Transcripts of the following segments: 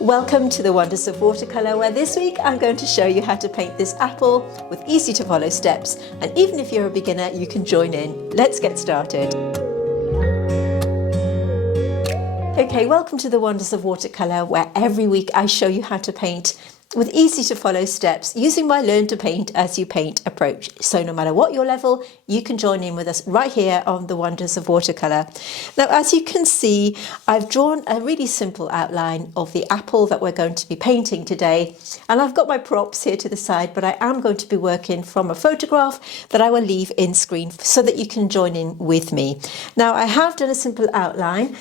Welcome to the Wonders of Watercolor, where this week I'm going to show you how to paint this apple with easy to follow steps, and even if you're a beginner you can join in. Let's get started. Okay, welcome to the Wonders of Watercolor, where every week I show you how to paint with easy to follow steps using my Learn to Paint as You Paint approach. So no matter what your level, you can join in with us right here on the Wonders of Watercolor. Now, as you can see, I've drawn a really simple outline of the apple that we're going to be painting today. And I've got my props here to the side, but I am going to be working from a photograph that I will leave in screen so that you can join in with me. Now, I have done a simple outline.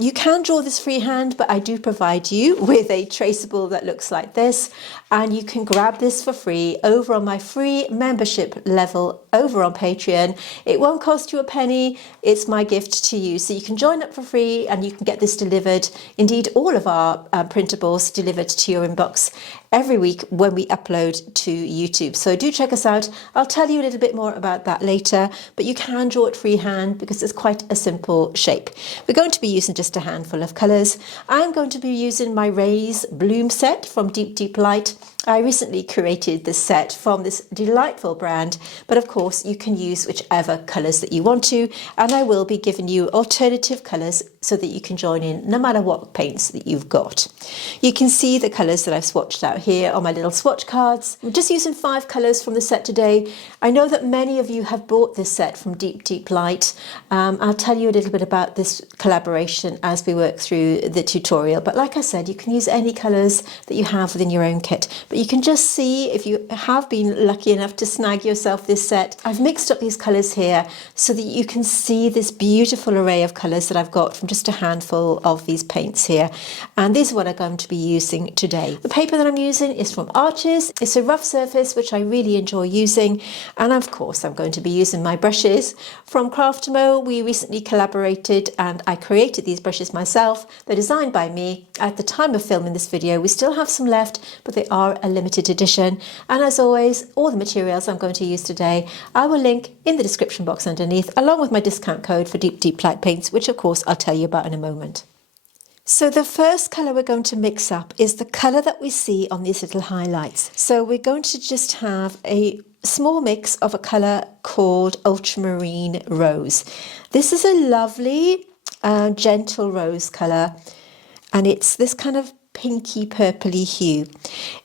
You can draw this freehand, but I do provide you with a traceable that looks like this. And you can grab this for free over on my free membership level over on Patreon. It won't cost you a penny. It's my gift to you. So you can join up for free and you can get this delivered. Indeed, all of our printables delivered to your inbox every week when we upload to YouTube. So do check us out. I'll tell you a little bit more about that later, but you can draw it freehand because it's quite a simple shape. We're going to be using just a handful of colours. I'm going to be using my Raise Bloom set from Deep Light. I recently created this set from this delightful brand, but of course you can use whichever colours that you want to, and I will be giving you alternative colours so that you can join in no matter what paints that you've got. You can see the colours that I've swatched out here on my little swatch cards. I'm just using 5 colours from the set today. I know that many of you have bought this set from Deep Light. I'll tell you a little bit about this collaboration as we work through the tutorial, but like I said, you can use any colours that you have within your own kit. But you can just see, if you have been lucky enough to snag yourself this set, I've mixed up these colours here so that you can see this beautiful array of colours that I've got from just a handful of these paints here. And this is what I'm going to be using today. The paper that I'm using is from Arches. It's a rough surface which I really enjoy using, and of course I'm going to be using my brushes from Craftimo. We recently collaborated and I created these brushes myself. They're designed by me. At the time of filming this video we still have some left, but they are a limited edition, and as always all the materials I'm going to use today I will link in the description box underneath, along with my discount code for Deep Light paints, which of course I'll tell you about in a moment. So the first colour we're going to mix up is the colour that we see on these little highlights. So we're going to just have a small mix of a colour called Ultramarine Rose. This is a lovely gentle rose colour, and it's this kind of pinky purpley hue.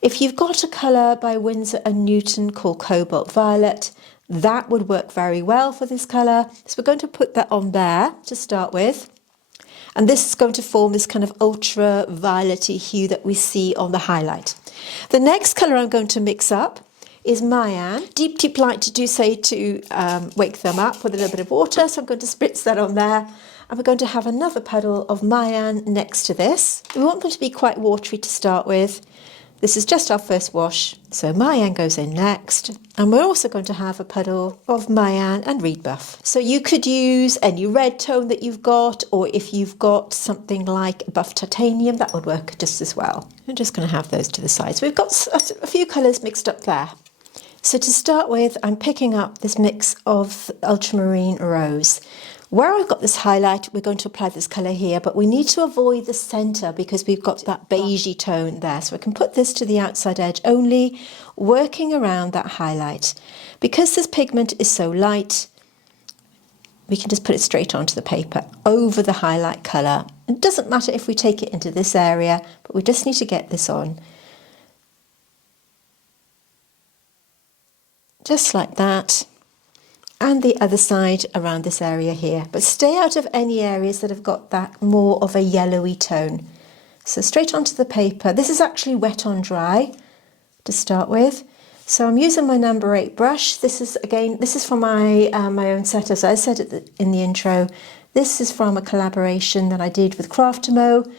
If you've got a colour by Winsor & Newton called Cobalt Violet, that would work very well for this colour. So we're going to put that on there to start with. And this is going to form this kind of ultra violet-y hue that we see on the highlight. The next colour I'm going to mix up is Mayan. Deep Light do say to wake them up with a little bit of water, so I'm going to spritz that on there. And we're going to have another puddle of Mayan next to this. We want them to be quite watery to start with. This is just our first wash, so Mayan goes in next. And we're also going to have a puddle of Mayan and Reed Buff. So you could use any red tone that you've got, or if you've got something like Buff Titanium, that would work just as well. I'm just going to have those to the side. So we've got a few colours mixed up there. So to start with, I'm picking up this mix of Ultramarine Rose. Where I've got this highlight, we're going to apply this colour here, but we need to avoid the centre because we've got that beigey tone there. So I can put this to the outside edge only, working around that highlight. Because this pigment is so light, we can just put it straight onto the paper over the highlight colour. It doesn't matter if we take it into this area, but we just need to get this on. Just like that. And the other side around this area here, but stay out of any areas that have got that more of a yellowy tone. So straight onto the paper. This is actually wet on dry to start with. So I'm using my number 8 brush. This is from my own set, as I said in the intro. This is from a collaboration that I did with Craftimo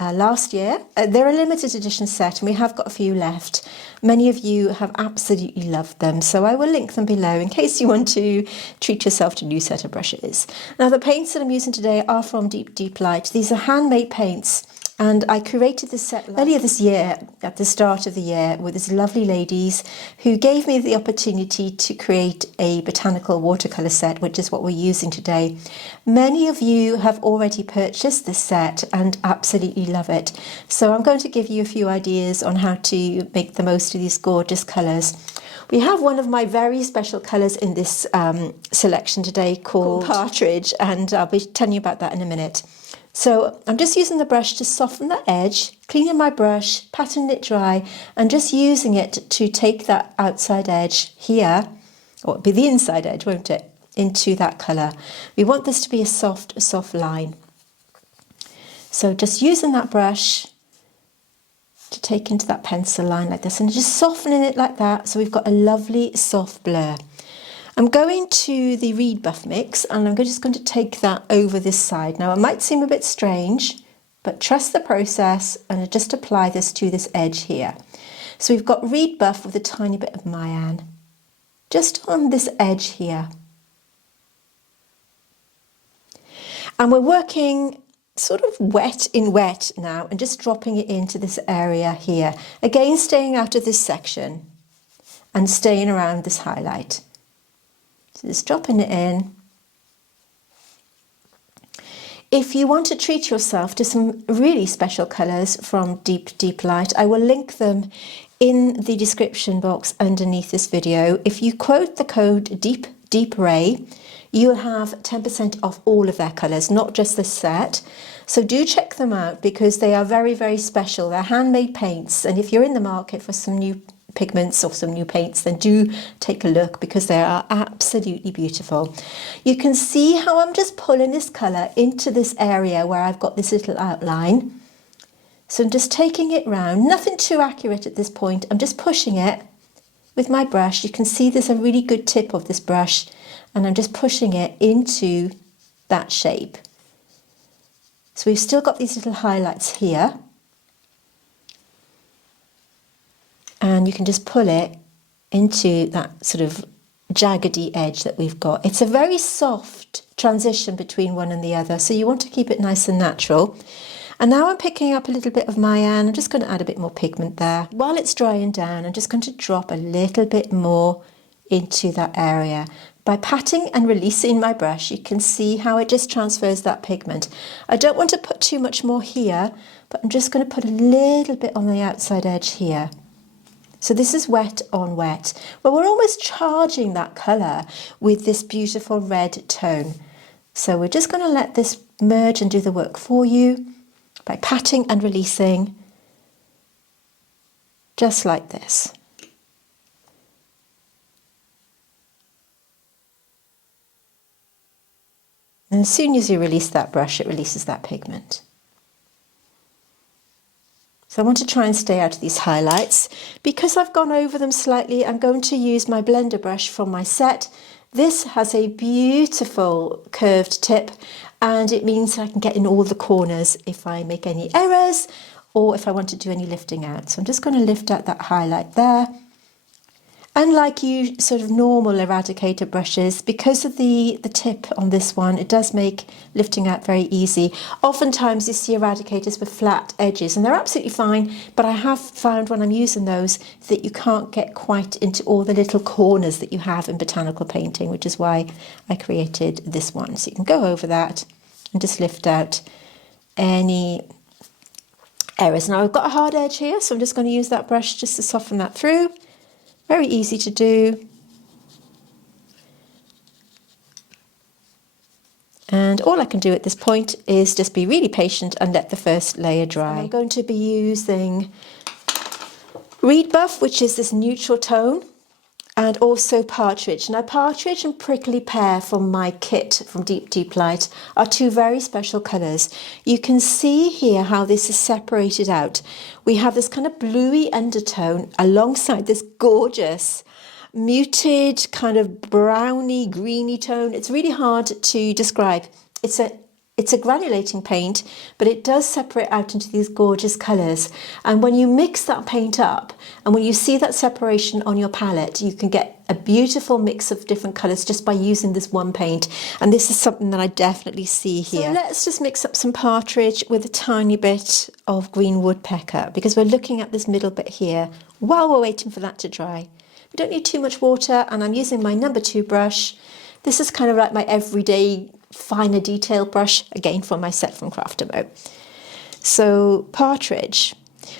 last year. They're a limited edition set and we have got a few left. Many of you have absolutely loved them, so I will link them below in case you want to treat yourself to a new set of brushes. Now the paints that I'm using today are from Deep Light. These are handmade paints And I created this set earlier this year, at the start of the year, with these lovely ladies who gave me the opportunity to create a botanical watercolour set, which is what we're using today. Many of you have already purchased this set and absolutely love it. So I'm going to give you a few ideas on how to make the most of these gorgeous colours. We have one of my very special colours in this selection today called Partridge, and I'll be telling you about that in a minute. So I'm just using the brush to soften the edge, cleaning my brush, patting it dry, and just using it to take that outside edge here, or it'll be the inside edge, won't it, into that colour. We want this to be a soft line. So just using that brush to take into that pencil line like this, and just softening it like that, so we've got a lovely soft blur. I'm going to the Reed Buff mix, and I'm just going to take that over this side. Now it might seem a bit strange, but trust the process and just apply this to this edge here. So we've got Reed Buff with a tiny bit of Mayan, just on this edge here. And we're working sort of wet in wet now, and just dropping it into this area here. Again, staying out of this section and staying around this highlight. So just dropping it in. If you want to treat yourself to some really special colours from Deep Light, I will link them in the description box underneath this video. If you quote the code Deep Ray, you'll have 10% off all of their colours, not just this set. So do check them out because they are very, very special. They're handmade paints, and if you're in the market for some new pigments or some new paints, then do take a look because they are absolutely beautiful. You can see how I'm just pulling this colour into this area where I've got this little outline. So I'm just taking it round, nothing too accurate at this point. I'm just pushing it with my brush. You can see there's a really good tip of this brush, and I'm just pushing it into that shape. So we've still got these little highlights here. And you can just pull it into that sort of jaggedy edge that we've got. It's a very soft transition between one and the other, so you want to keep it nice and natural. And now I'm picking up a little bit of Mayan. I'm just going to add a bit more pigment there. While it's drying down, I'm just going to drop a little bit more into that area. By patting and releasing my brush, you can see how it just transfers that pigment. I don't want to put too much more here, but I'm just going to put a little bit on the outside edge here. So this is wet on wet. Well, we're almost charging that colour with this beautiful red tone. So we're just going to let this merge and do the work for you by patting and releasing, just like this. And as soon as you release that brush, it releases that pigment. So I want to try and stay out of these highlights. Because I've gone over them slightly, I'm going to use my blender brush from my set. This has a beautiful curved tip, and it means I can get in all the corners if I make any errors or if I want to do any lifting out. So I'm just going to lift out that highlight there. Unlike you sort of normal eradicator brushes, because of the tip on this one, it does make lifting out very easy. Oftentimes you see eradicators with flat edges, and they're absolutely fine, but I have found when I'm using those that you can't get quite into all the little corners that you have in botanical painting, which is why I created this one. So you can go over that and just lift out any errors. Now I've got a hard edge here, so I'm just going to use that brush just to soften that through. Very easy to do. And all I can do at this point is just be really patient and let the first layer dry. And I'm going to be using Reed Buff, which is this neutral tone, and also Partridge. Now Partridge and Prickly Pear from my kit from Deep Light are two very special colours. You can see here how this is separated out. We have this kind of bluey undertone alongside this gorgeous muted kind of browny greeny tone. It's really hard to describe. It's a It's a granulating paint, but it does separate out into these gorgeous colours. And when you mix that paint up, and when you see that separation on your palette, you can get a beautiful mix of different colours just by using this one paint. And this is something that I definitely see here. So let's just mix up some partridge with a tiny bit of green woodpecker, because we're looking at this middle bit here while we're waiting for that to dry. We don't need too much water, and I'm using my number 2 brush. This is kind of like my everyday finer detail brush, again from my set from Craftamo. So partridge,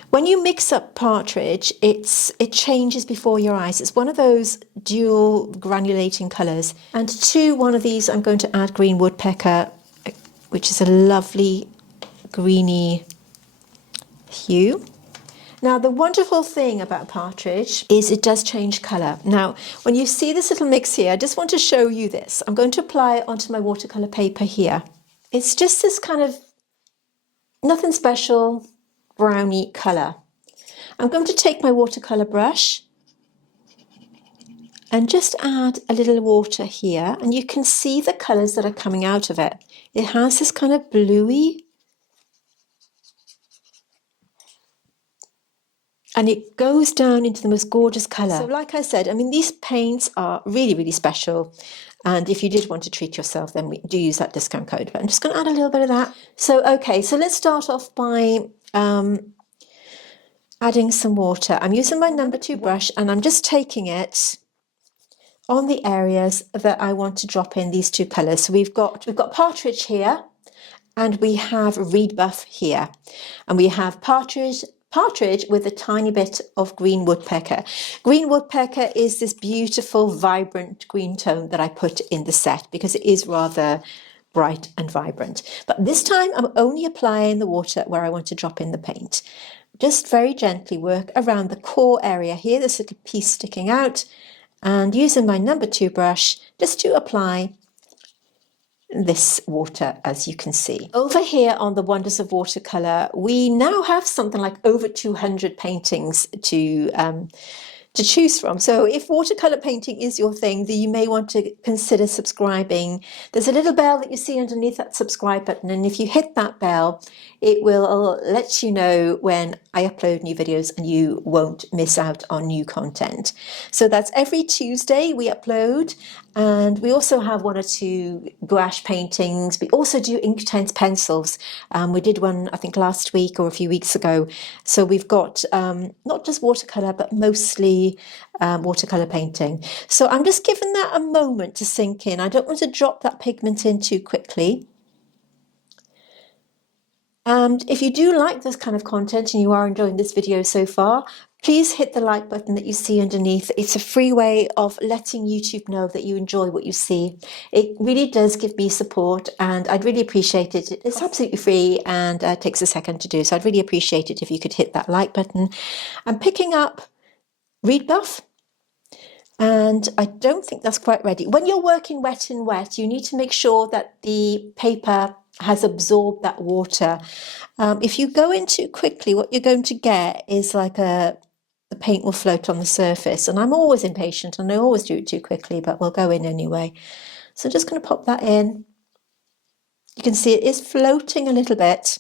when you mix up partridge, it changes before your eyes. It's one of those dual granulating colours. And to one of these I'm going to add green woodpecker, which is a lovely greeny hue. Now, the wonderful thing about partridge is it does change colour. Now, when you see this little mix here, I just want to show you this. I'm going to apply it onto my watercolour paper here. It's just this kind of nothing special browny colour. I'm going to take my watercolour brush and just add a little water here, and you can see the colours that are coming out of it. It has this kind of bluey, and it goes down into the most gorgeous colour. So like I said, I mean, these paints are really, really special. And if you did want to treat yourself, then we do use that discount code. But I'm just going to add a little bit of that. So, okay, so let's start off by adding some water. I'm using my number 2 brush, and I'm just taking it on the areas that I want to drop in these 2 colours. So we've got partridge here, and we have reed buff here, and we have partridge with a tiny bit of green woodpecker. Green woodpecker is this beautiful, vibrant green tone that I put in the set because it is rather bright and vibrant. But this time I'm only applying the water where I want to drop in the paint. Just very gently work around the core area here, this little piece sticking out, and using my number 2 brush just to apply this water, as you can see. Over here on the Wonders of Watercolour, we now have something like over 200 paintings to choose from. So if watercolour painting is your thing, then you may want to consider subscribing. There's a little bell that you see underneath that subscribe button, and if you hit that bell, it will let you know when I upload new videos and you won't miss out on new content. So that's every Tuesday we upload, and we also have 1 or 2 gouache paintings. We also do Inktense pencils. We did one, I think, last week or a few weeks ago. So we've got not just watercolour, but mostly watercolour painting. So I'm just giving that a moment to sink in. I don't want to drop that pigment in too quickly. And if you do like this kind of content and you are enjoying this video so far, please hit the like button that you see underneath. It's a free way of letting YouTube know that you enjoy what you see. It really does give me support, and I'd really appreciate it. It's absolutely free and takes a second to do, so I'd really appreciate it if you could hit that like button. I'm picking up reed buff, and I don't think that's quite ready. When you're working wet in wet, you need to make sure that the paper has absorbed that water. If you go in too quickly, what you're going to get is like the paint will float on the surface, and I'm always impatient and I always do it too quickly, but we'll go in anyway. So I'm just going to pop that in. You can see it is floating a little bit,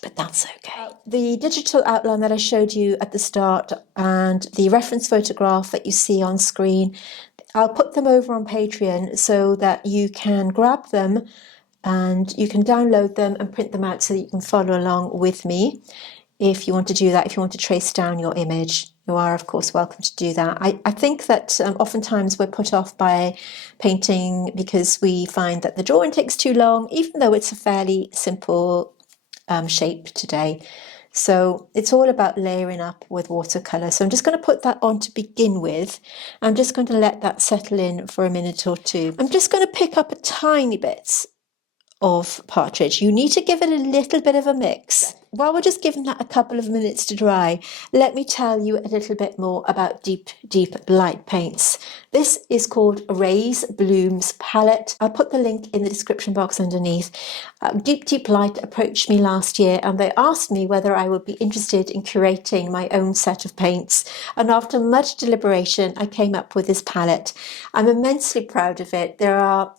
but that's okay. The digital outline that I showed you at the start and the reference photograph that you see on screen, I'll put them over on Patreon so that you can grab them and you can download them and print them out so that you can follow along with me. If you want to do that, if you want to trace down your image, you are, of course, welcome to do that. I think that oftentimes we're put off by painting because we find that the drawing takes too long, even though it's a fairly simple shape today. So it's all about layering up with watercolour. So I'm just going to put that on to begin with. I'm just going to let that settle in for a minute or 2. I'm just going to pick up a tiny bit of partridge. You need to give it a little bit of a mix. While we're just giving that a couple of minutes to dry, let me tell you a little bit more about deep light paints. This is called Ray's Blooms palette. I'll put the link in the description box underneath. Deep Light approached me last year and they asked me whether I would be interested in curating my own set of paints, and after much deliberation I came up with this palette. I'm immensely proud of it. There are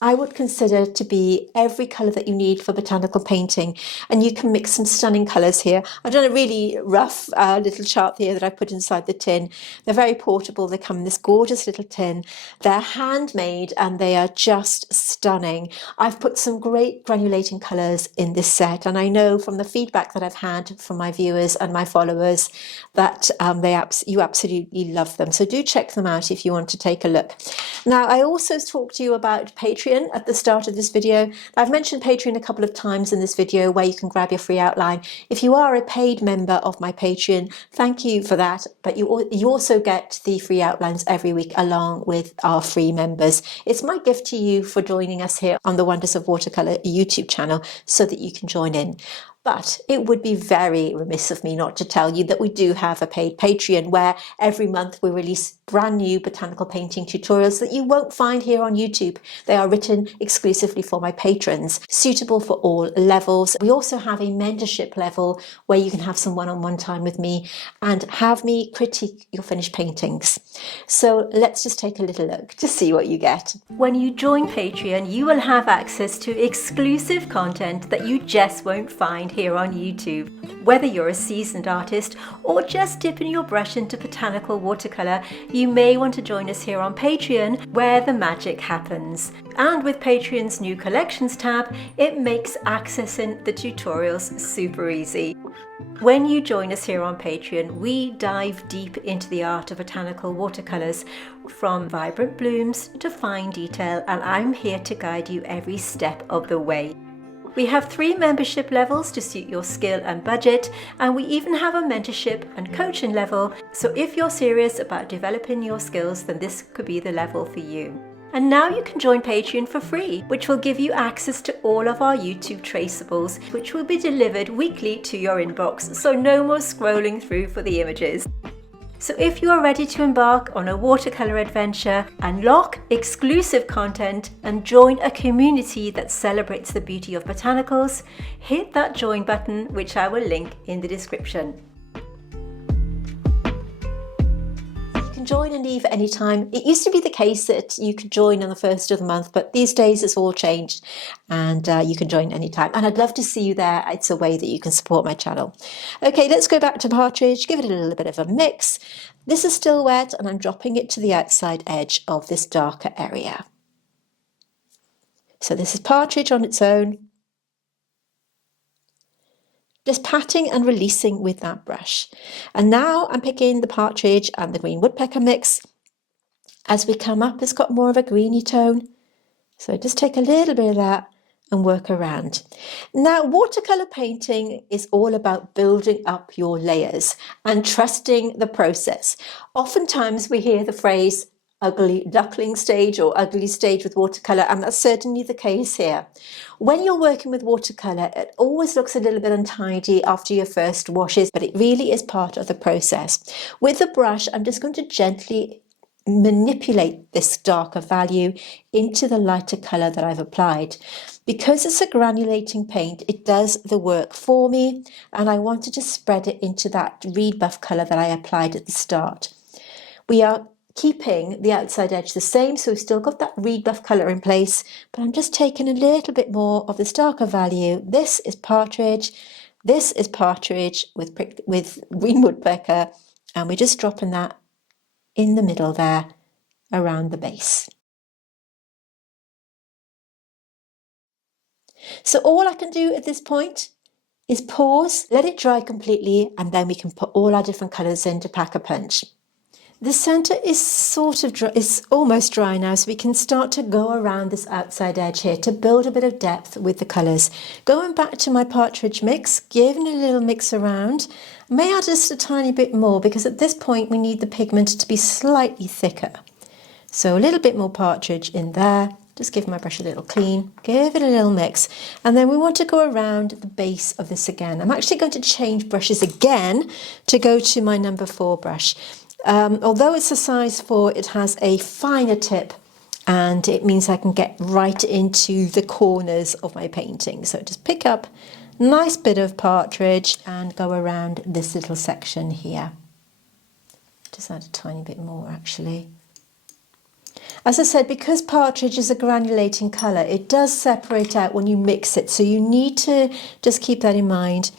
I would consider to be every colour that you need for botanical painting, and you can mix some stunning colours here. I've done a really rough little chart here that I put inside the tin. They're very portable. They come in this gorgeous little tin. They're handmade and they are just stunning. I've put some great granulating colours in this set, and I know from the feedback that I've had from my viewers and my followers that you absolutely love them. So do check them out if you want to take a look. Now, I also talked to you about Patreon at the start of this video. I've mentioned Patreon a couple of times in this video, where you can grab your free outline. If you are a paid member of my Patreon, thank you for that. But you also get the free outlines every week along with our free members. It's my gift to you for joining us here on the Wonders of Watercolor YouTube channel so that you can join in. But it would be very remiss of me not to tell you that we do have a paid Patreon, where every month we release brand new botanical painting tutorials that you won't find here on YouTube. They are written exclusively for my patrons, suitable for all levels. We also have a mentorship level where you can have some one-on-one time with me and have me critique your finished paintings. So let's just take a little look to see what you get. When you join Patreon, you will have access to exclusive content that you just won't find here on YouTube. Whether you're a seasoned artist or just dipping your brush into botanical watercolor, you may want to join us here on Patreon, where the magic happens. And with Patreon's new collections tab, it makes accessing the tutorials super easy. When you join us here on Patreon, we dive deep into the art of botanical watercolors, from vibrant blooms to fine detail, and I'm here to guide you every step of the way. We have 3 membership levels to suit your skill and budget, and we even have a mentorship and coaching level, so if you're serious about developing your skills, then this could be the level for you. And now you can join Patreon for free, which will give you access to all of our YouTube traceables, which will be delivered weekly to your inbox, so no more scrolling through for the images. So if you are ready to embark on a watercolor adventure, unlock exclusive content, and join a community that celebrates the beauty of botanicals, hit that join button, which I will link in the description. Join and leave at any time. It used to be the case that you could join on the first of the month, but these days it's all changed, and you can join anytime. And I'd love to see you there. It's a way that you can support my channel. Okay, let's go back to Partridge, give it a little bit of a mix. This is still wet, and I'm dropping it to the outside edge of this darker area. So this is Partridge on its own. Just patting and releasing with that brush. And now I'm picking the Partridge and the Green Woodpecker mix. As we come up, it's got more of a greeny tone. So just take a little bit of that and work around. Now, watercolor painting is all about building up your layers and trusting the process. Oftentimes we hear the phrase ugly duckling stage or ugly stage with watercolor, and that's certainly the case here. When you're working with watercolor, it always looks a little bit untidy after your first washes, but it really is part of the process. With the brush, I'm just going to gently manipulate this darker value into the lighter color that I've applied. Because it's a granulating paint, it does the work for me, and I want to just spread it into that reed buff color that I applied at the start. We are keeping the outside edge the same, so we've still got that reed buff colour in place, but I'm just taking a little bit more of this darker value. This is Partridge with Green Woodpecker, and we're just dropping that in the middle there around the base. So all I can do at this point is pause, let it dry completely, and then we can put all our different colours in to pack a punch. The centre is sort of dry, it's almost dry now, so we can start to go around this outside edge here to build a bit of depth with the colours. Going back to my Partridge mix, giving a little mix around. I may add just a tiny bit more because at this point we need the pigment to be slightly thicker. So a little bit more Partridge in there. Just give my brush a little clean, give it a little mix, and then we want to go around the base of this again. I'm actually going to change brushes again to go to my number 4 brush. Although it's a size 4, it has a finer tip, and it means I can get right into the corners of my painting. So just pick up a nice bit of Partridge and go around this little section here. Just add a tiny bit more actually. As I said, because partridge is a granulating colour, it does separate out when you mix it. So you need to just keep that in mind.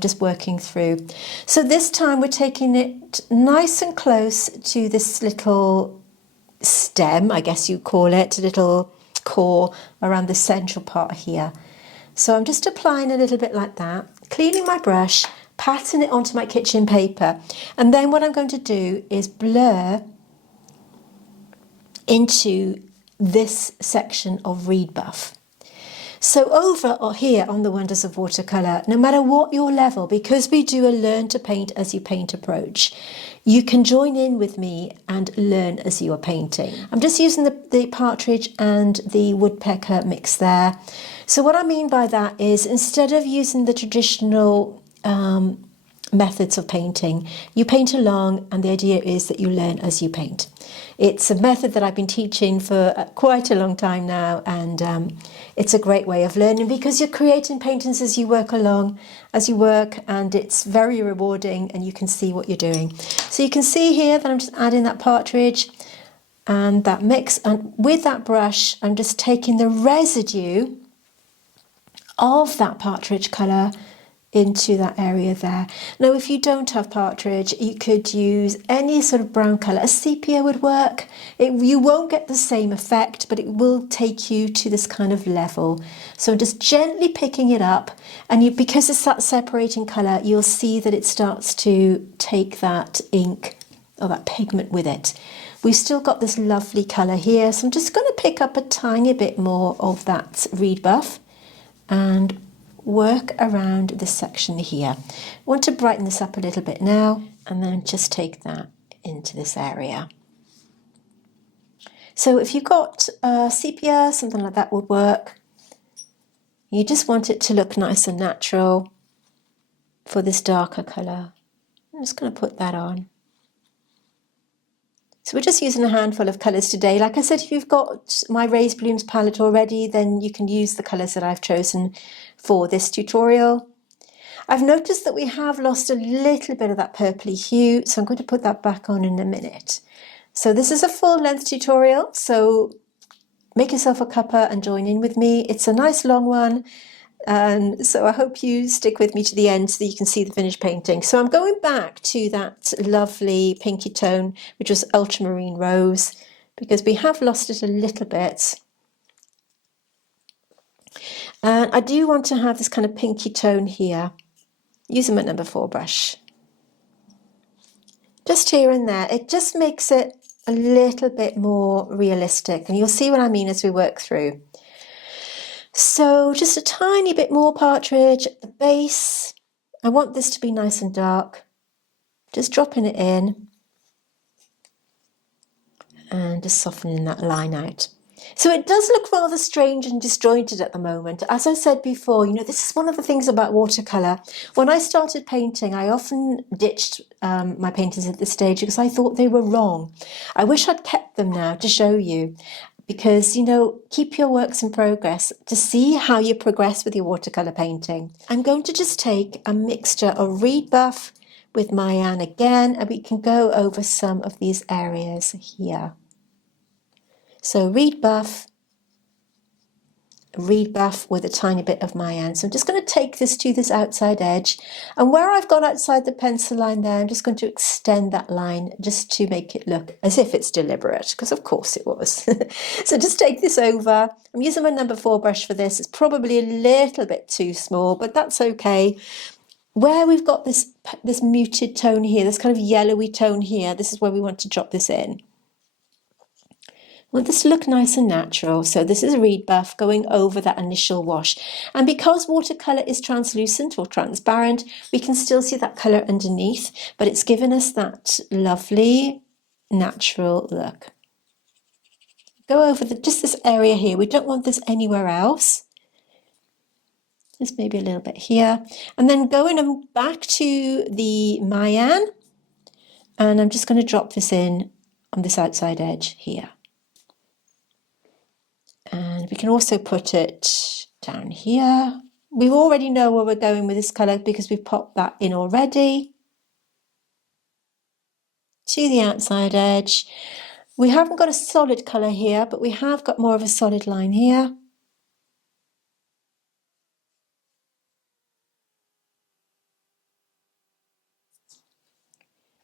Just working through. So this time we're taking it nice and close to this little stem, I guess you call it, a little core around the central part here. So I'm just applying a little bit like that, cleaning my brush, patting it onto my kitchen paper. And then what I'm going to do is blur into this section of reed buff. So over or here on the Wonders of Watercolour, no matter what your level, because we do a learn to paint as you paint approach, you can join in with me and learn as you are painting. I'm just using the partridge and the woodpecker mix there. So what I mean by that is, instead of using the traditional methods of painting, you paint along, and the idea is that you learn as you paint. It's a method that I've been teaching for quite a long time now, and it's a great way of learning because you're creating paintings as you work along, as you work, and it's very rewarding and you can see what you're doing. So you can see here that I'm just adding that partridge and that mix, and with that brush I'm just taking the residue of that partridge colour into that area there. Now, if you don't have partridge, you could use any sort of brown colour. A sepia would work. You won't get the same effect, but it will take you to this kind of level. So just gently picking it up, and because it's that separating colour, you'll see that it starts to take that ink or that pigment with it. We've still got this lovely colour here, so I'm just going to pick up a tiny bit more of that reed buff and work around this section here. I want to brighten this up a little bit now, and then just take that into this area. So if you've got sepia, something like that would work. You just want it to look nice and natural for this darker colour. I'm just going to put that on. So we're just using a handful of colours today. Like I said, if you've got my Raised Blooms palette already, then you can use the colours that I've chosen for this tutorial. I've noticed that we have lost a little bit of that purpley hue, so I'm going to put that back on in a minute. So this is a full length tutorial, so make yourself a cuppa and join in with me. It's a nice long one, and so I hope you stick with me to the end so that you can see the finished painting. So I'm going back to that lovely pinky tone, which was ultramarine rose, because we have lost it a little bit. And I do want to have this kind of pinky tone here, using my number 4 brush. Just here and there, it just makes it a little bit more realistic, and you'll see what I mean as we work through. So just a tiny bit more partridge at the base. I want this to be nice and dark. Just dropping it in and just softening that line out. So it does look rather strange and disjointed at the moment. As I said before, this is one of the things about watercolour. When I started painting, I often ditched my paintings at this stage because I thought they were wrong. I wish I'd kept them now to show you. Because, keep your works in progress to see how you progress with your watercolour painting. I'm going to just take a mixture of reed buff with Mayan again, and we can go over some of these areas here. So reed buff with a tiny bit of Mayan. So I'm just going to take this to this outside edge, and where I've gone outside the pencil line there, I'm just going to extend that line just to make it look as if it's deliberate, because of course it was. So just take this over. I'm using my number 4 brush for this. It's probably a little bit too small, but that's okay. Where we've got this muted tone here, this kind of yellowy tone here, this is where we want to drop this in. Want this to look nice and natural. So this is reed buff going over that initial wash. And because watercolour is translucent or transparent, we can still see that colour underneath, but it's given us that lovely natural look. Go over just this area here. We don't want this anywhere else. Just maybe a little bit here. And then going back to the Mayan, and I'm just going to drop this in on this outside edge here. And we can also put it down here. We already know where we're going with this colour because we've popped that in already. To the outside edge. We haven't got a solid colour here, but we have got more of a solid line here.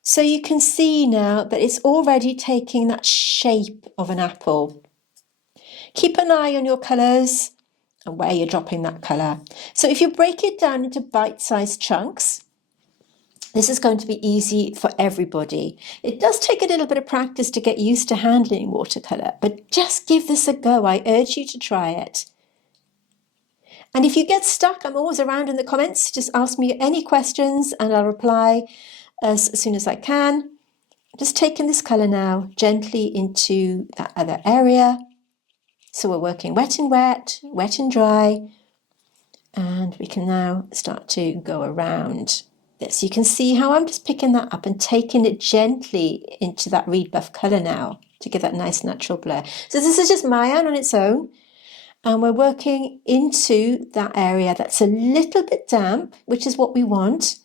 So you can see now that it's already taking that shape of an apple. Keep an eye on your colours and where you're dropping that colour. So if you break it down into bite-sized chunks, this is going to be easy for everybody. It does take a little bit of practice to get used to handling watercolour, but just give this a go. I urge you to try it. And if you get stuck, I'm always around in the comments. Just ask me any questions and I'll reply as soon as I can. Just taking this colour now gently into that other area. So we're working wet and wet, wet and dry, and we can now start to go around this. You can see how I'm just picking that up and taking it gently into that reed buff colour now to give that nice natural blur. So this is just Mayan on its own, and we're working into that area that's a little bit damp, which is what we want.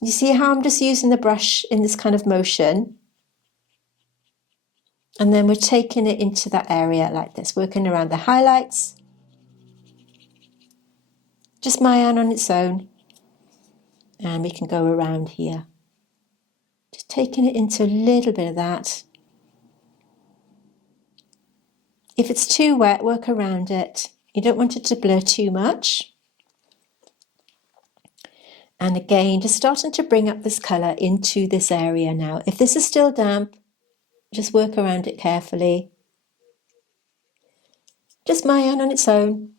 You see how I'm just using the brush in this kind of motion? And then we're taking it into that area like this, working around the highlights. Just Mayan on its own. And we can go around here. Just taking it into a little bit of that. If it's too wet, work around it. You don't want it to blur too much. And again, just starting to bring up this colour into this area now. If this is still damp, just work around it carefully. Just Mayan on its own.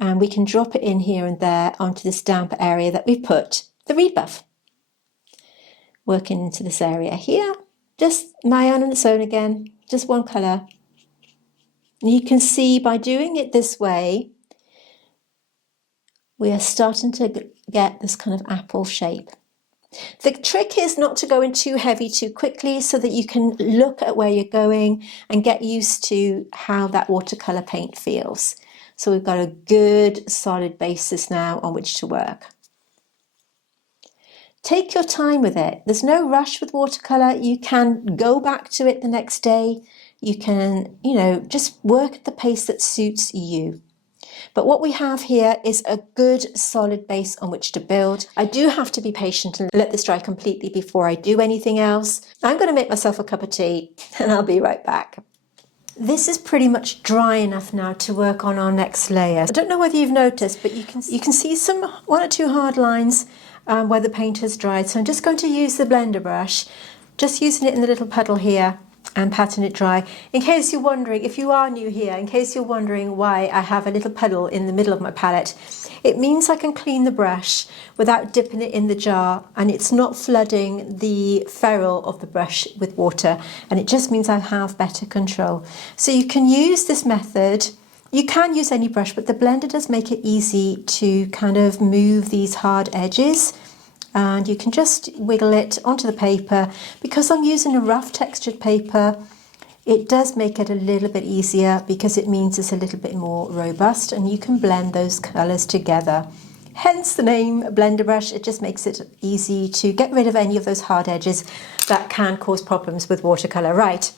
And we can drop it in here and there onto this damp area that we've put the reed buff. Working into this area here. Just Mayan on its own again. Just one colour. And you can see by doing it this way, we are starting to get this kind of apple shape. The trick is not to go in too heavy too quickly so that you can look at where you're going and get used to how that watercolour paint feels. So we've got a good solid basis now on which to work. Take your time with it. There's no rush with watercolour. You can go back to it the next day. You can, just work at the pace that suits you. But what we have here is a good solid base on which to build. I do have to be patient and let this dry completely before I do anything else. I'm going to make myself a cup of tea and I'll be right back. This is pretty much dry enough now to work on our next layer. I don't know whether you've noticed, but you can see one or two hard lines where the paint has dried. So I'm just going to use the blender brush, just using it in the little puddle here and patting it dry. In case you're wondering, if you are new here, in case you're wondering why I have a little puddle in the middle of my palette, it means I can clean the brush without dipping it in the jar and it's not flooding the ferrule of the brush with water, and it just means I have better control. So you can use this method. You can use any brush, but the blender does make it easy to kind of move these hard edges. And you can just wiggle it onto the paper. Because I'm using a rough textured paper, it does make it a little bit easier because it means it's a little bit more robust and you can blend those colours together. Hence the name blender brush. It just makes it easy to get rid of any of those hard edges that can cause problems with watercolour. Right,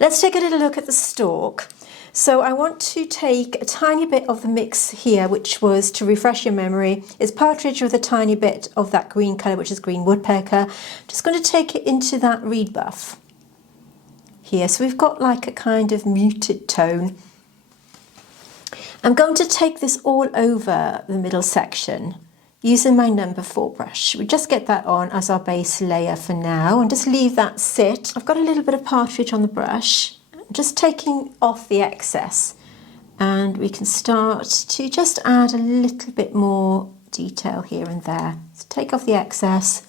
let's take a little look at the stalk. So I want to take a tiny bit of the mix here, which was, to refresh your memory, is partridge with a tiny bit of that green colour, which is green woodpecker. Just going to take it into that reed buff here. So we've got like a kind of muted tone. I'm going to take this all over the middle section using my number 4 brush. We just get that on as our base layer for now and just leave that sit. I've got a little bit of partridge on the brush. Just taking off the excess, and we can start to just add a little bit more detail here and there. So take off the excess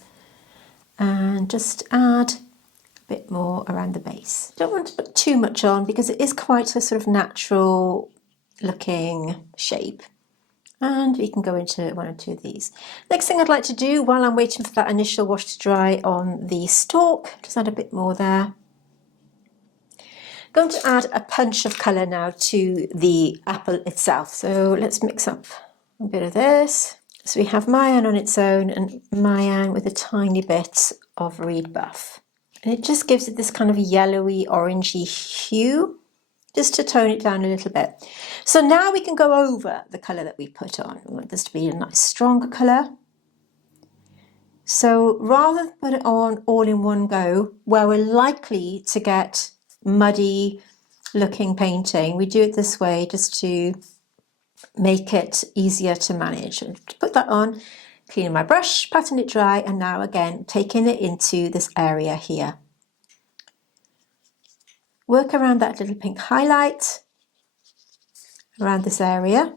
and just add a bit more around the base. Don't want to put too much on because it is quite a sort of natural looking shape. And we can go into one or two of these. Next thing I'd like to do while I'm waiting for that initial wash to dry on the stalk, just add a bit more there. Going to add a punch of colour now to the apple itself. So let's mix up a bit of this. So we have Mayan on its own and Mayan with a tiny bit of reed buff. And it just gives it this kind of yellowy, orangey hue, just to tone it down a little bit. So now we can go over the colour that we put on. We want this to be a nice stronger colour. So rather than put it on all in one go, where we're likely to get muddy looking painting, we do it this way just to make it easier to manage. And to put that on, cleaning my brush, patting it dry, and now again taking it into this area here. Work around that little pink highlight around this area.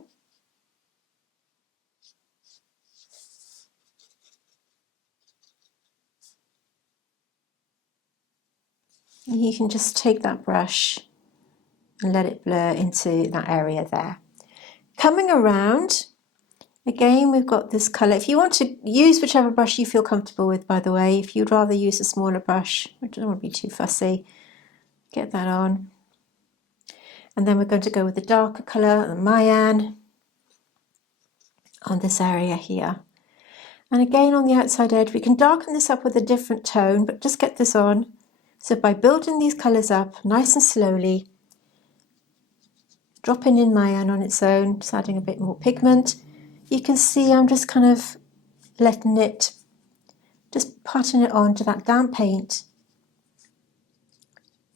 And you can just take that brush and let it blur into that area there. Coming around, again, we've got this colour. If you want to use whichever brush you feel comfortable with, by the way, if you'd rather use a smaller brush, I don't want to be too fussy, get that on. And then we're going to go with the darker colour, the Mayan, on this area here. And again, on the outside edge, we can darken this up with a different tone, but just get this on. So by building these colours up nice and slowly, dropping in Mayan on its own, just adding a bit more pigment, you can see I'm just kind of letting it, just patting it onto that damp paint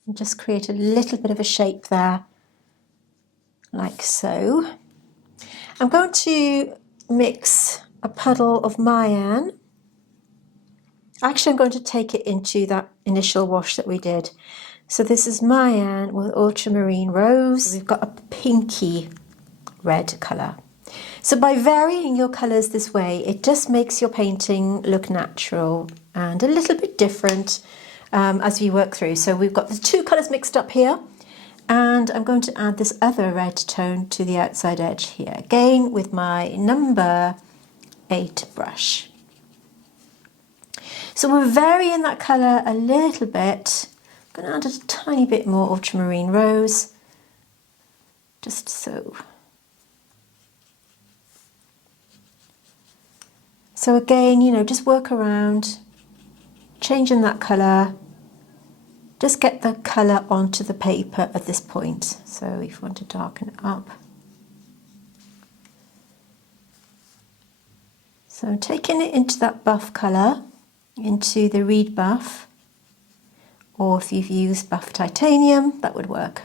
and just create a little bit of a shape there, like so. I'm going to mix a puddle of Mayan. Actually, I'm going to take it into that initial wash that we did. So this is Mayan with ultramarine rose. We've got a pinky red colour. So by varying your colours this way, it just makes your painting look natural and a little bit different as we work through. So we've got the two colours mixed up here, and I'm going to add this other red tone to the outside edge here, again with my number 8 brush. So we're varying that colour a little bit. I'm going to add a tiny bit more ultramarine rose, just so. So again, you know, just work around, changing that colour. Just get the colour onto the paper at this point. So if you want to darken it up. So taking it into that buff colour, into the reed buff, or if you've used buff titanium, that would work.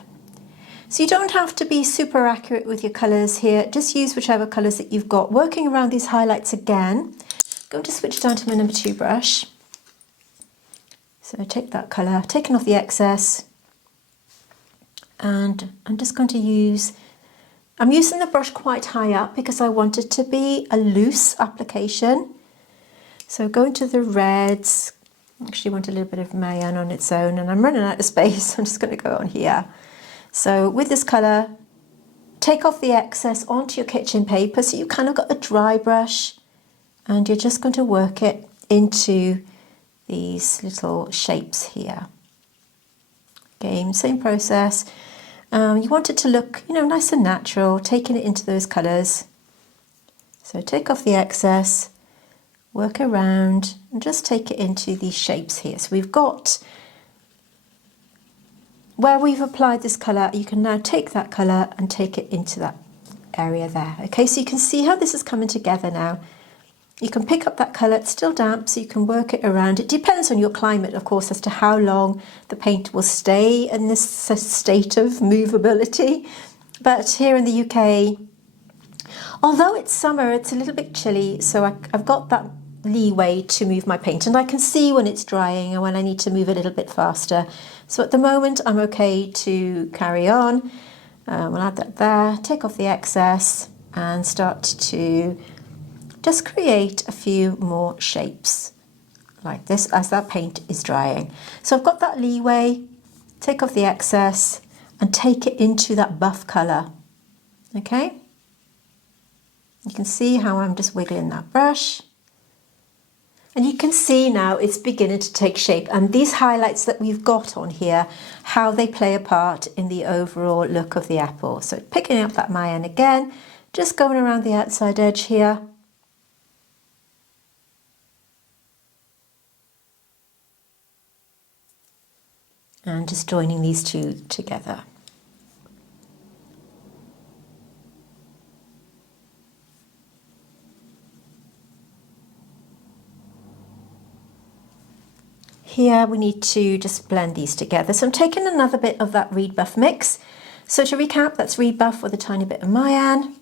So you don't have to be super accurate with your colours here, just use whichever colours that you've got. Working around these highlights again, I'm going to switch down to my number 2 brush. So take that colour, taking off the excess, and I'm just going to use, I'm using the brush quite high up because I want it to be a loose application. So go into the reds, actually want a little bit of Mayan on its own, and I'm running out of space, so I'm just going to go on here. So with this colour, take off the excess onto your kitchen paper, so you kind of got a dry brush, and you're just going to work it into these little shapes here. Again, same process. You want it to look, you know, nice and natural, taking it into those colours. So take off the excess, work around, and just take it into these shapes here. So we've got, where we've applied this colour, you can now take that colour and take it into that area there. Okay, so you can see how this is coming together now. You can pick up that colour, it's still damp, so you can work it around. It depends on your climate, of course, as to how long the paint will stay in this state of movability. But here in the UK, although it's summer, it's a little bit chilly, so I've got that leeway to move my paint, and I can see when it's drying and when I need to move a little bit faster. So at the moment, I'm okay to carry on. We'll add that there, take off the excess, and start to just create a few more shapes like this as that paint is drying. So I've got that leeway, take off the excess and take it into that buff colour. Okay, you can see how I'm just wiggling that brush, and you can see now it's beginning to take shape, and these highlights that we've got on here, how they play a part in the overall look of the apple. So picking up that Mayan again, just going around the outside edge here. and just joining these two together. Here we need to just blend these together. So I'm taking another bit of that Reed Buff mix. So to recap, that's Reed Buff with a tiny bit of Mayan.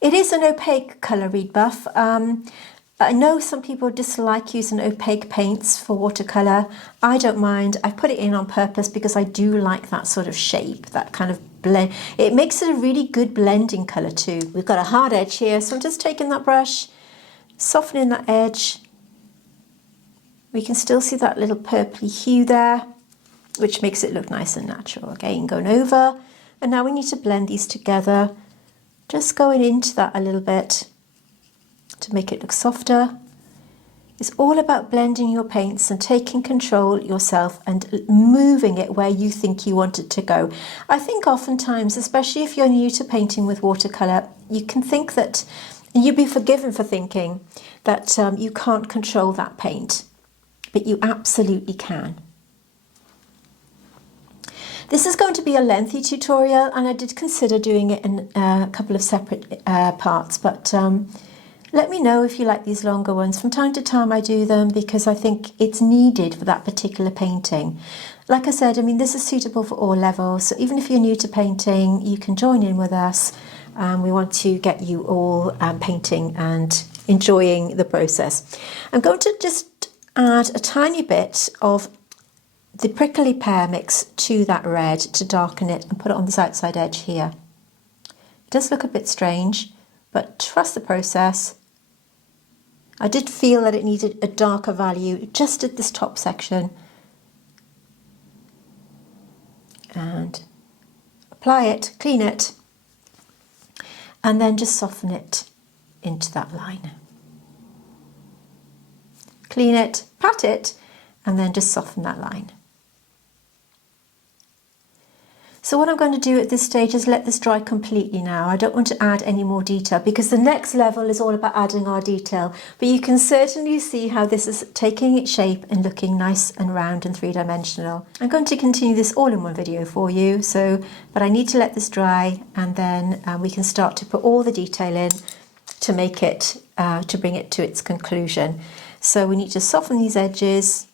It is an opaque colour, Reed Buff. I know some people dislike using opaque paints for watercolour. I don't mind. I put it in on purpose because I do like that sort of shape, that kind of blend. It makes it a really good blending colour too. We've got a hard edge here, so I'm just taking that brush, softening that edge. We can still see that little purpley hue there, which makes it look nice and natural. Again, going over, and now we need to blend these together, just going into that a little bit to make it look softer. It's all about blending your paints and taking control yourself and moving it where you think you want it to go. I think oftentimes, especially if you're new to painting with watercolour, you can think that, and you'd be forgiven for thinking that you can't control that paint. But you absolutely can. This is going to be a lengthy tutorial, and I did consider doing it in a couple of separate parts, but let me know if you like these longer ones. From time to time I do them because I think it's needed for that particular painting. Like I said, I mean, this is suitable for all levels, so even if you're new to painting, you can join in with us. We want to get you all painting and enjoying the process. I'm going to just add a tiny bit of the prickly pear mix to that red to darken it and put it on this outside edge here. It does look a bit strange, but trust the process. I did feel that it needed a darker value just at this top section. And apply it, clean it, and then just soften it into that line. Clean it, pat it, and then just soften that line. So what I'm going to do at this stage is let this dry completely now. I don't want to add any more detail because the next level is all about adding our detail. But you can certainly see how this is taking its shape and looking nice and round and three-dimensional. I'm going to continue this all in one video for you, but I need to let this dry, and then we can start to put all the detail in to make it, to bring it to its conclusion. So we need to soften these edges,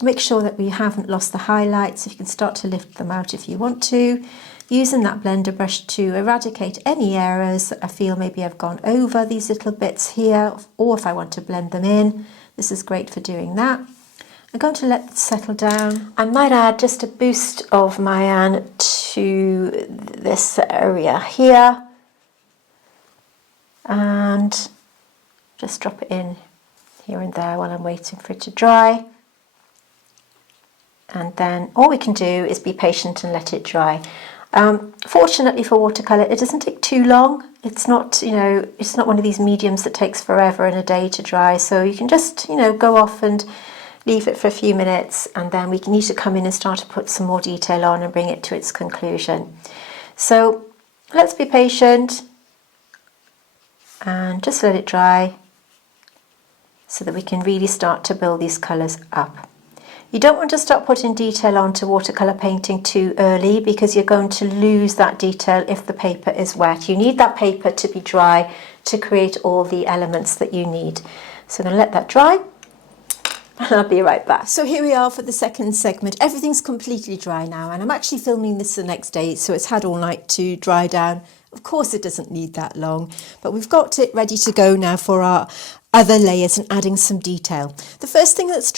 make sure that we haven't lost the highlights. If you can start to lift them out if you want to, using that blender brush to eradicate any areas that I feel maybe I've gone over these little bits here, or if I want to blend them in, this is great for doing that. I'm going to let it settle down. I might add just a boost of Mayan to this area here and just drop it in here and there while I'm waiting for it to dry. And then all we can do is be patient and let it dry. Fortunately for watercolour, it doesn't take too long. It's not, it's not one of these mediums that takes forever and a day to dry. So you can just, go off and leave it for a few minutes, and then we need to come in and start to put some more detail on and bring it to its conclusion. So let's be patient and just let it dry, so that we can really start to build these colours up. You don't want to start putting detail onto watercolour painting too early because you're going to lose that detail if the paper is wet. You need that paper to be dry to create all the elements that you need. So I'm going to let that dry and I'll be right back. So here we are for the second segment. Everything's completely dry now, and I'm actually filming this the next day, so it's had all night to dry down. Of course it doesn't need that long, but we've got it ready to go now for our other layers and adding some detail. The first thing that's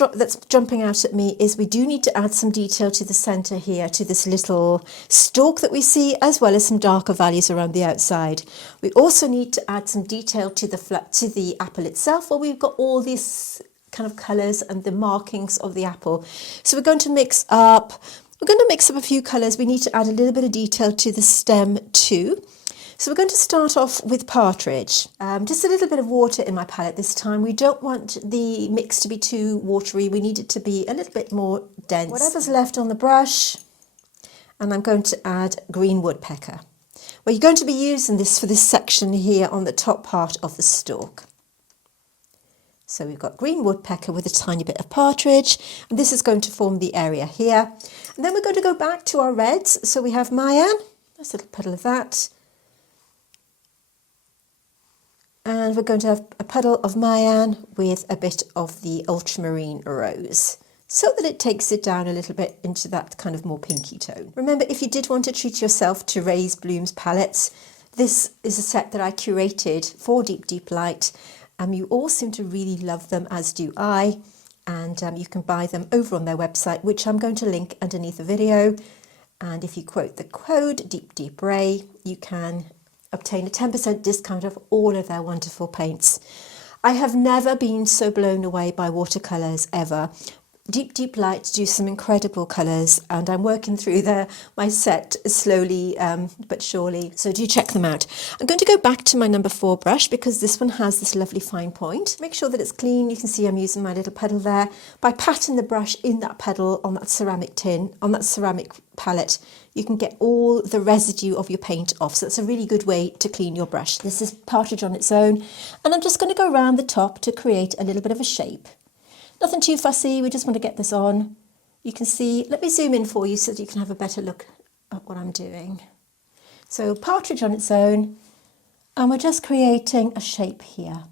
jumping out at me is we do need to add some detail to the center here, to this little stalk that we see, as well as some darker values around the outside. We also need to add some detail to the apple itself, where we've got all these kind of colors and the markings of the apple. So we're going to mix up a few colors. We need to add a little bit of detail to the stem too. So we're going to start off with partridge. Just a little bit of water in my palette this time. We don't want the mix to be too watery. We need it to be a little bit more dense. Whatever's left on the brush, and I'm going to add green woodpecker. Well, you're going to be using this for this section here on the top part of the stalk. So we've got green woodpecker with a tiny bit of partridge, and this is going to form the area here. And then we're going to go back to our reds. So we have Mayan, nice little puddle of that. And we're going to have a puddle of Mayan with a bit of the ultramarine rose, so that it takes it down a little bit into that kind of more pinky tone. Remember, if you did want to treat yourself to Raised Blooms palettes, this is a set that I curated for Deep Deep Light. You all seem to really love them, as do I, and you can buy them over on their website, which I'm going to link underneath the video. And if you quote the code Deep Deep Ray, you can obtain a 10% discount of all of their wonderful paints. I have never been so blown away by watercolours ever. Deep Deep Light do some incredible colours, and I'm working through my set slowly but surely, so do check them out. I'm going to go back to my number 4 brush because this one has this lovely fine point. Make sure that it's clean. You can see I'm using my little puddle there. By patting the brush in that puddle on that ceramic tin, on that ceramic palette, you can get all the residue of your paint off. So that's a really good way to clean your brush. This is partridge on its own, and I'm just going to go around the top to create a little bit of a shape. Nothing too fussy, we just want to get this on. You can see, let me zoom in for you so that you can have a better look at what I'm doing. So partridge on its own, and we're just creating a shape here.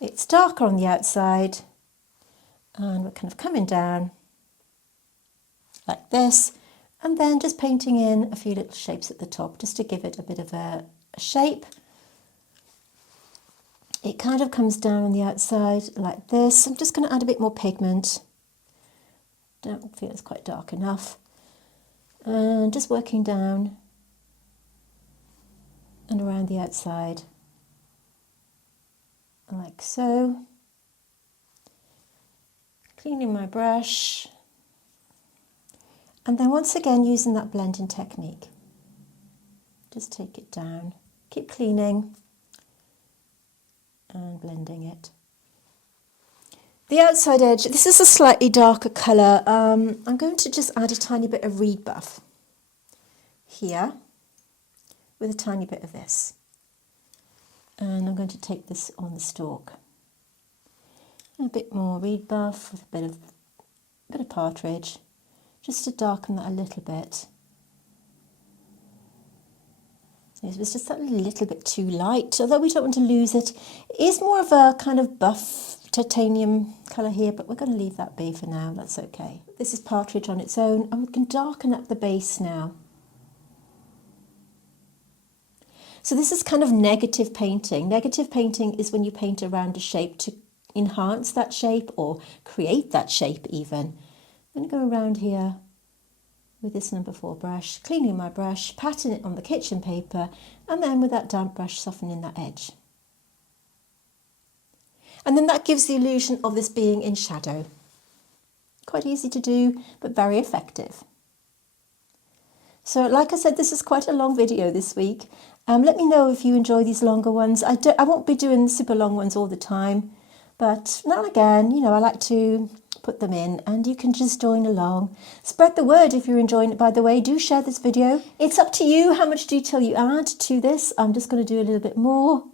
It's darker on the outside, and we're kind of coming down like this, and then just painting in a few little shapes at the top just to give it a bit of a shape. It kind of comes down on the outside like this. I'm just going to add a bit more pigment. Don't feel it's quite dark enough. And just working down and around the outside like so. Cleaning my brush. And then once again using that blending technique. Just take it down. Keep cleaning and blending it. The outside edge, this is a slightly darker colour. I'm going to just add a tiny bit of reed buff here with a tiny bit of this. And I'm going to take this on the stalk. A bit more reed buff with a bit of partridge, just to darken that a little bit. It was just that little bit too light, although we don't want to lose it. It is more of a kind of buff titanium colour here, but we're going to leave that be for now, that's okay. This is partridge on its own, and we can darken up the base now. So this is kind of negative painting. Negative painting is when you paint around a shape to enhance that shape or create that shape even. I'm going to go around here with this number 4 brush, cleaning my brush, patting it on the kitchen paper, and then with that damp brush softening that edge. And then that gives the illusion of this being in shadow. Quite easy to do, but very effective. So like I said, this is quite a long video this week. Let me know if you enjoy these longer ones. I won't be doing super long ones all the time, but now and again, you know, I like to put them in and you can just join along. Spread the word if you're enjoying it, by the way. Do share this video. It's up to you how much detail you add to this. I'm just going to do a little bit more,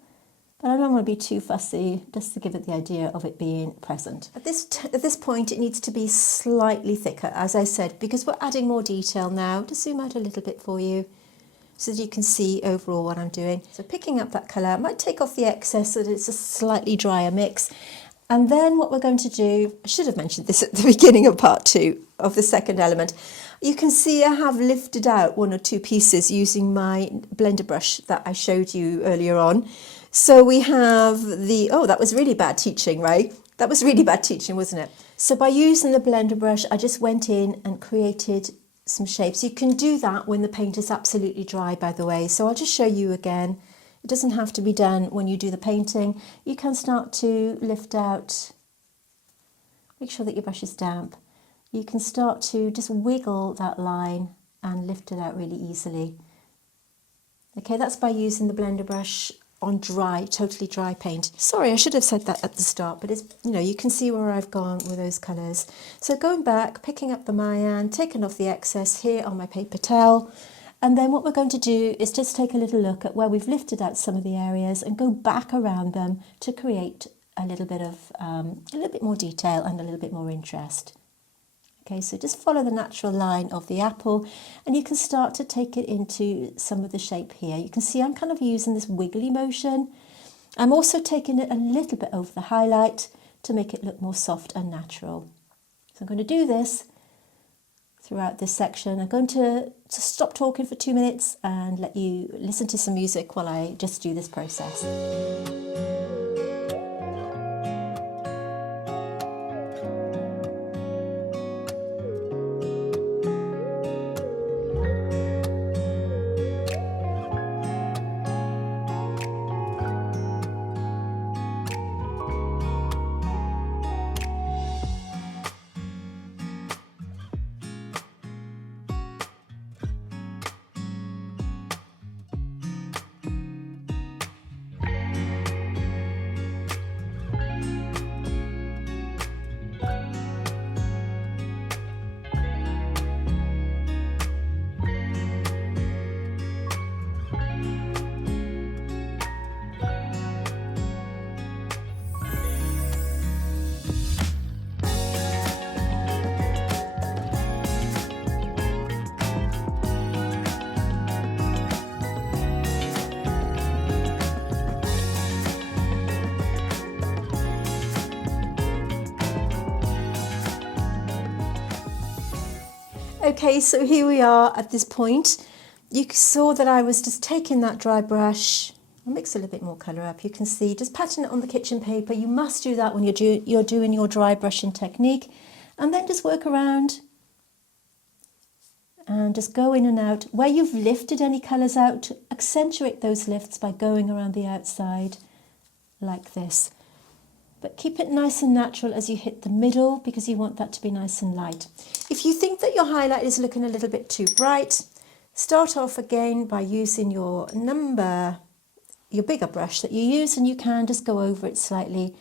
but I don't want to be too fussy, just to give it the idea of it being present. At this point, it needs to be slightly thicker, as I said, because we're adding more detail now. Just zoom out a little bit for you so that you can see overall what I'm doing. So picking up that colour, I might take off the excess so that it's a slightly drier mix. And then what we're going to do, I should have mentioned this at the beginning of part 2 of the second element. You can see I have lifted out 1 or 2 pieces using my blender brush that I showed you earlier on. So we have that was really bad teaching, right? That was really bad teaching, wasn't it? So by using the blender brush, I just went in and created some shapes. You can do that when the paint is absolutely dry, by the way. So I'll just show you again. It doesn't have to be done when you do the painting. You can start to lift out, make sure that your brush is damp. You can start to just wiggle that line and lift it out really easily. Okay, that's by using the blender brush on dry, totally dry paint. Sorry, I should have said that at the start, but it's, you know, you can see where I've gone with those colours. So going back, picking up the Mayan, taking off the excess here on my paper towel. And then what we're going to do is just take a little look at where we've lifted out some of the areas and go back around them to create a little bit more detail and a little bit more interest. Okay, so just follow the natural line of the apple and you can start to take it into some of the shape here. You can see I'm kind of using this wiggly motion. I'm also taking it a little bit over the highlight to make it look more soft and natural. So I'm going to do this throughout this section. I'm going to stop talking for 2 minutes and let you listen to some music while I just do this process. Okay, so here we are at this point. You saw that I was just taking that dry brush. I'll mix a little bit more colour up. You can see, just patting it on the kitchen paper. You must do that when you're doing your dry brushing technique. And then just work around and just go in and out. Where you've lifted any colours out, accentuate those lifts by going around the outside like this. But keep it nice and natural as you hit the middle because you want that to be nice and light. If you think that your highlight is looking a little bit too bright, start off again by using your bigger brush that you use, and you can just go over it slightly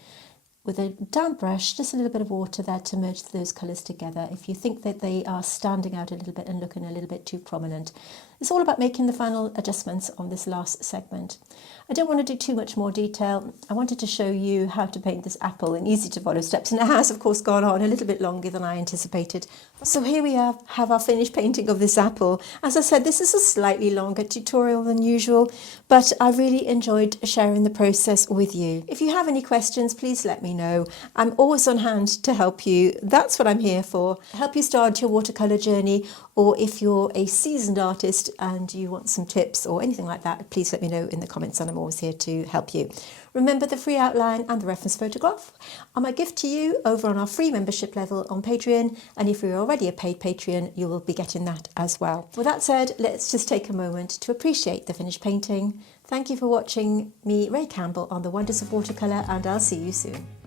with a damp brush, just a little bit of water there to merge those colours together if you think that they are standing out a little bit and looking a little bit too prominent. It's all about making the final adjustments on this last segment. I don't want to do too much more detail. I wanted to show you how to paint this apple in easy to follow steps, and it has of course gone on a little bit longer than I anticipated. So here we have our finished painting of this apple. As I said, this is a slightly longer tutorial than usual, but I really enjoyed sharing the process with you. If you have any questions, please let me know. I'm always on hand to help you. That's what I'm here for. Help you start your watercolour journey, or if you're a seasoned artist and you want some tips or anything like that, please let me know in the comments and I'm always here to help you. Remember, the free outline and the reference photograph are my gift to you over on our free membership level on Patreon, and if you're already a paid Patreon, you will be getting that as well. With that said, let's just take a moment to appreciate the finished painting. Thank you for watching me, Ray Campbell, on the Wonders of Watercolour, and I'll see you soon.